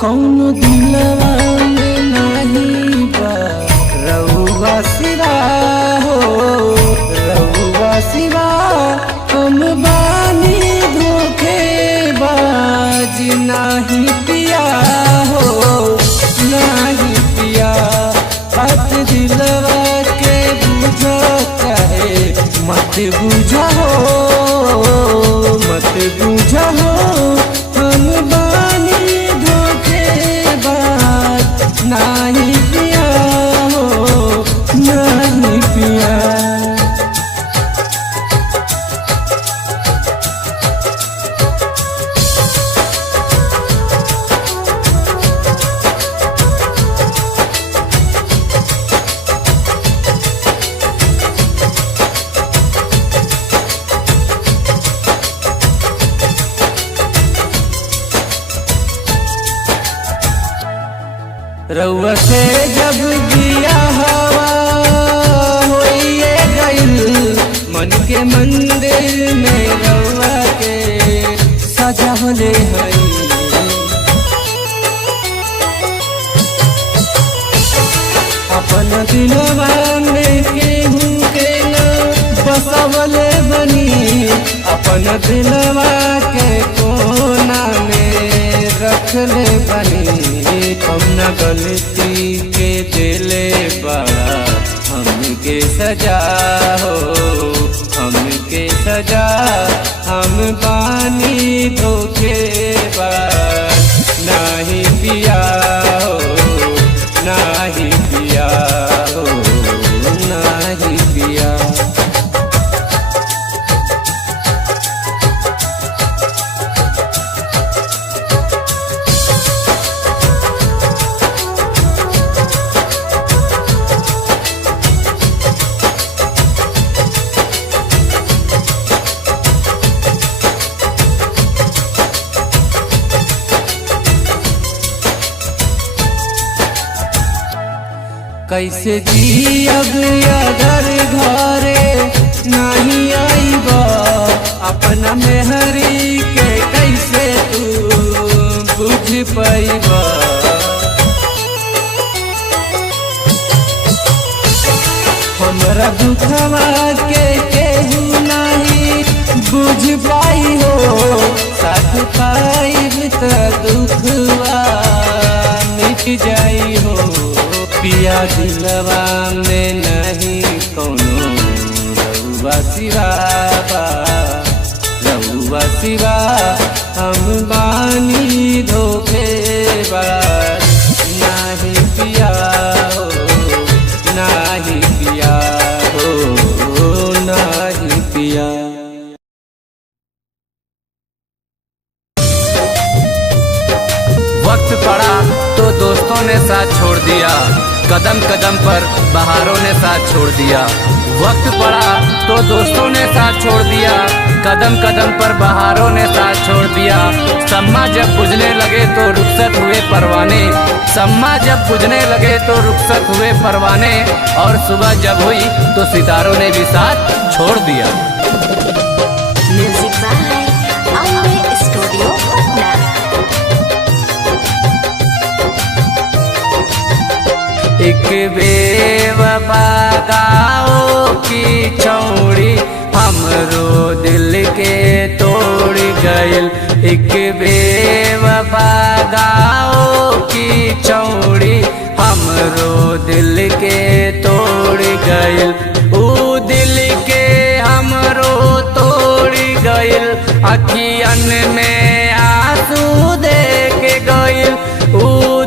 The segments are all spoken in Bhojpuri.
कौनो दिलवा में नहीं बा रउआ सिवा हो, रउआ सिवा हम बानी धोखेबाज नहीं पिया हो, नहीं पिया। बात दिलवा के बुझो चाहे मत बुझो, मत बुझो, हम बानी धोखेबाज नहीं पिया हो, नहीं पिया। रउआ से जब दिया हवा होइए गइल, मन के मंदिर में रउआ के सजावले हई। अपन दिलवा में केहू के न बसवले बनी, अपन दिलवा के कोना में रखले बनी। हम न गलती के दिले बड़ा हमके सजा हो, हमके सजा। हम बानी धोखेबाज नहीं पिया हो, नहीं पिया हो, नहीं पिया। कैसे जियब अगर घरे नहीं आईबा, अपना मेहरी के कैसे तू बुझ पाईबा। हमरा दुखवा के केहू नहीं बुझ पाई हो, साथ पाइब त दुखवा मिट जाई हो। पिया दिलवा में नहीं कोनो रउआ सिवा बा, रउआ सिवा हम बानी धोखेबाज नहीं पिया हो, नहीं पिया हो, नहीं पिया। वक्त पड़ा तो दोस्तों ने साथ छोड़ दिया, कदम कदम पर बहारों ने साथ छोड़ दिया। वक्त पड़ा तो दोस्तों ने साथ छोड़ दिया, कदम कदम पर बहारों ने साथ छोड़ दिया। सम्मा जब बुझने लगे तो रुखसत हुए परवाने, सम्मा जब बुझने लगे तो रुखसत हुए परवाने। और सुबह जब हुई तो सितारों ने भी साथ छोड़ दिया। Music by Ambe studio Patna. एक बेवफा गाओ की छौड़ी हमरो दिल के तोड़ गइल। एक बेवफा गाओ की छौड़ी हमरो दिल के तोड़ गइल। ऊ दिल के हमरो तोड़ गइल, अखियन में आंसू दे के गइल। ऊ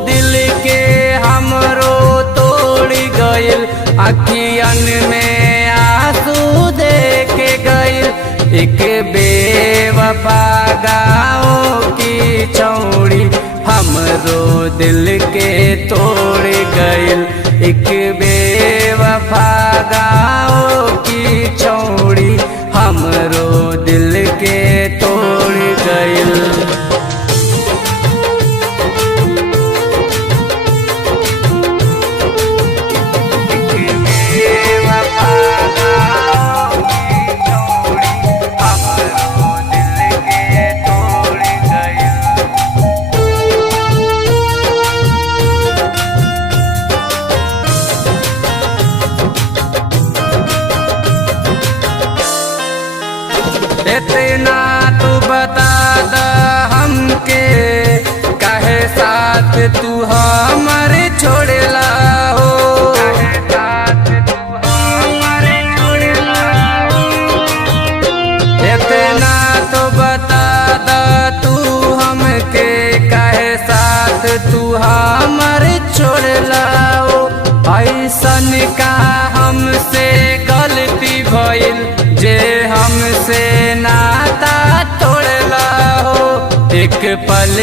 दिल के हमरो तोड़ गइल, अखियन में आंसू दे के गइल। एक बेवफा गाओ की छौड़ी हमरो दिल के तोड़ गइल। एक बेवफा गाओ की छौड़ी हमरो दिल के तोड़ गइल। साथ तू हमर छोड़ला हो, इतना तो बता दा तू हमके काहे साथ तू हमर छोड़ला हो। ऐसन का हमसे गलती भइल जे हमसे नाता तोड़ला हो। एक पल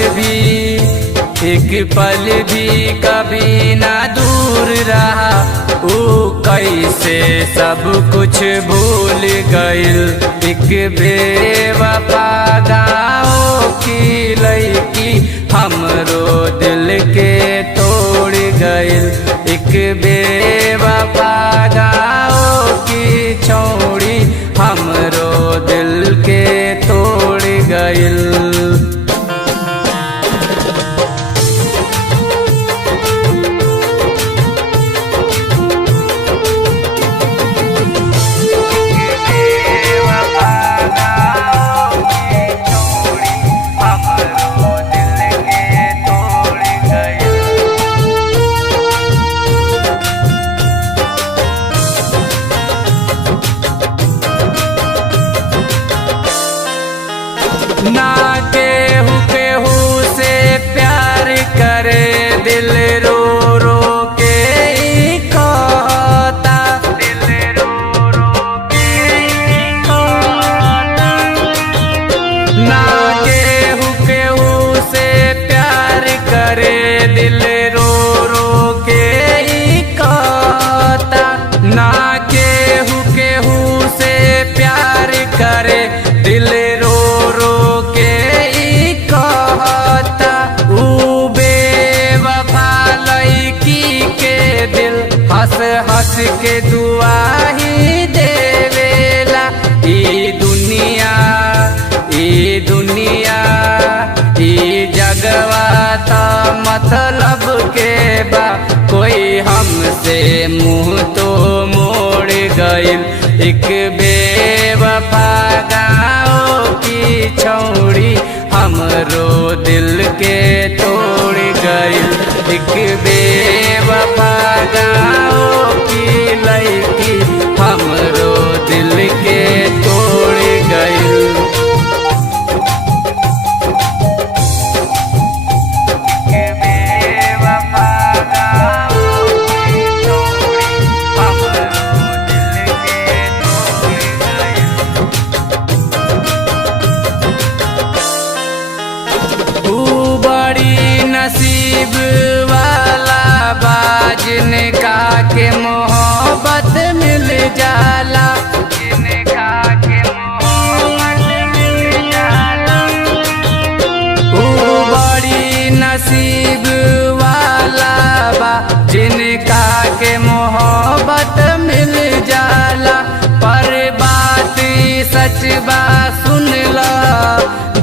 भी कभी ना दूर रहा, ऊ कैसे सब कुछ भूल गइल। एक बेवफा गाँव की लड़की हमरो दिल के तोड़ गइल। एक बेवफा गाँव की छोड़ी हमरो दिल के तोड़ गइल। ना केहू से प्यार करे दिल रो रो के ही कहता, दिल रो रो के ही कहता। ना केहू से प्यार करे दिल रो रो के ही कहता। ना केहू से प्यार करे दिल रो रो के ही कहता। ऊ बेवफा लड़की के दिल हंस हंस के दुआ ही देवेला। ई दुनिया ई जगवा ता मतलब के बा, कोई हमसे मुँह तो मोड़ गइल। एक बेवफा गाँव की छोड़ी हमरो दिल के तोड़ गइल। एक बेवफा गाँव की लड़की हमरो दिल के तोड़ गइल। नसीब वाला बा जिनका के मोहब्बत मिल जाला, जिनका के मोहब्बत मिल जाला। बड़ी नसीब वाला बा जिनका के मोहब्बत मिल जाला। पर बात सच बा सुन ला,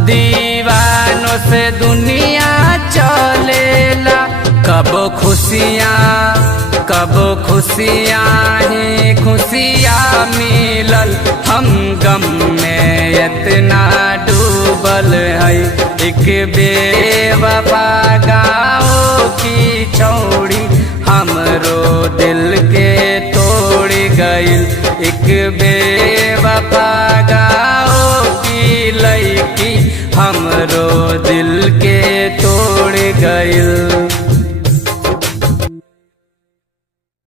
दीवानों से दुनिया चलेला। कब खुशियाँ ही खुशियाँ मिलल, हम गम में इतना डूबल है। एक बेवफा गाँव की छोड़ी हमरो दिल के तोड़ गइल। एक बेवफा गाँव की लड़की हमरो दिल के तोड़ गइल।